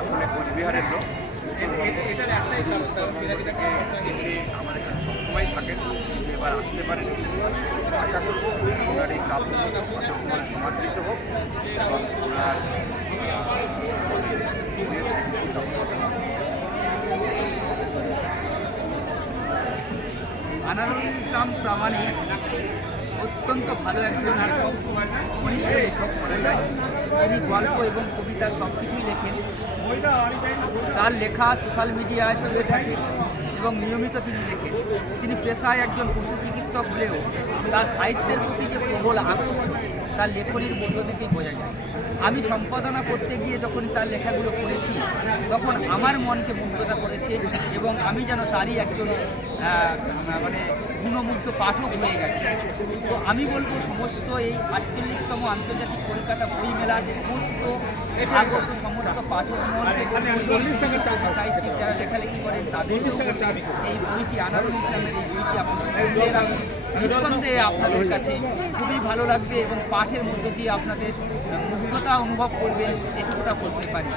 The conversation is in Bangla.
আসলে কোচবিহারের লোক। এসে আমাদের এখানে সবসময় থাকেন, কিন্তু এবার আসতে পারেন। আশা করব ওনার এই কাব্য পাঠকমূলে সমাদৃত হোক এবং ওনার আনারুল ইসলাম প্রামাণিক অত্যন্ত ভালো একজন লেখক, ঘনিষ্ঠ লেখক বলা যায়। তিনি গল্প এবং কবিতা সব কিছুই লেখেন। তার লেখা সোশ্যাল মিডিয়ায় তুলে থাকে এবং নিয়মিত তিনি লেখেন। তিনি পেশায় একজন পশু চিকিৎসক হলেও তার সাহিত্যের প্রতি যে প্রবল আকর্ষণ তার লেখনীর মধ্য থেকেই বোঝা যায়। আমি সম্পাদনা করতে গিয়ে যখন তার লেখাগুলো পড়েছি তখন আমার মনকে মুগ্ধতা করেছে এবং আমি যেন তারই একজন মানে গুণমুগ্ধ পাঠক হয়ে গেছে। তো আমি বলবো সমস্ত এই 48তম আন্তর্জাতিক কলকাতা বই মেলার সমস্ত আগত সমস্ত পাঠক মহলকে সাহিত্যিক যারা লেখালেখি করেন তাদের এই বইটি আনারুল ইসলামের এই বইটি আপনার নিঃসন্দেহে আপনাদের কাছে খুবই ভালো লাগবে এবং পাঠের মধ্য দিয়ে আপনাদের মুগ্ধতা অনুভব করবেন, এটুকুটা বলতে পারি।